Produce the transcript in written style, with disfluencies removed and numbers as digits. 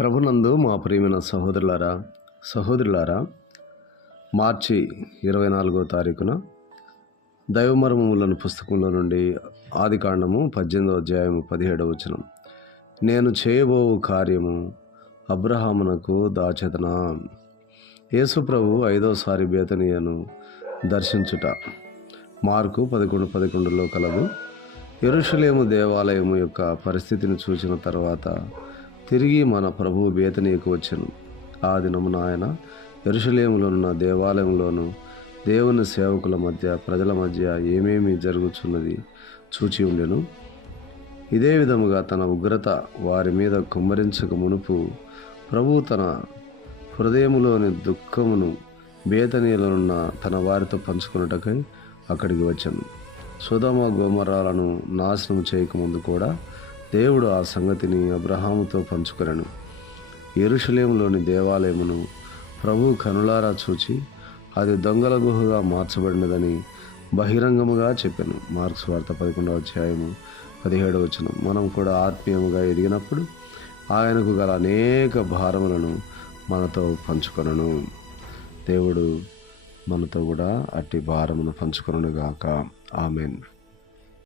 ప్రభునందు మా ప్రియమైన సహోదరులారా, మార్చి 24వ తారీఖున దైవమర్మములను పుస్తకంలో నుండి ఆదికాండము 18వ అధ్యాయము 17వ వచనం. నేను చేయబోవు కార్యము అబ్రహామునకు దాచెదనా. యేసు ప్రభు 5వసారి బేతనియను దర్శించుట మార్కు 11:11లో కలదు. యెరూషలేము దేవాలయము యొక్క పరిస్థితిని చూసిన తర్వాత తిరిగి మన ప్రభువు బేతనీకు వచ్చెను. ఆ దినమున ఆయన యెరూషలేములోనున్న దేవాలయంలోను దేవుని సేవకుల మధ్య ప్రజల మధ్య ఏమేమి జరుగుతున్నది చూచి ఉండెను. ఇదే విధముగా తన ఉగ్రత వారి మీద కుమ్మరించక మునుపు ప్రభువు తన హృదయములోని దుఃఖమును బేతనీలోనున్న తన వారితో పంచుకున్నటకై అక్కడికి వచ్చాను. సొదొమ గొమొర్రాలను నాశనం చేయకముందు కూడా దేవుడు ఆ సంగతిని అబ్రహాముతో పంచుకొనెను. యెరూషలేములోని దేవాలయమును ప్రభు కనులారా చూచి అది దొంగల గుహగా మార్చబడినదని బహిరంగముగా చెప్పాను. మార్క్స్ వార్త 11వ అధ్యాయము 17వ వచనం. మనం కూడా ఆత్మీయముగా ఎదిగినప్పుడు ఆయనకు గల అనేక భారములను మనతో పంచుకొనను. దేవుడు మనతో కూడా అట్టి భారమును పంచుకొనుగాక. ఆమెన్.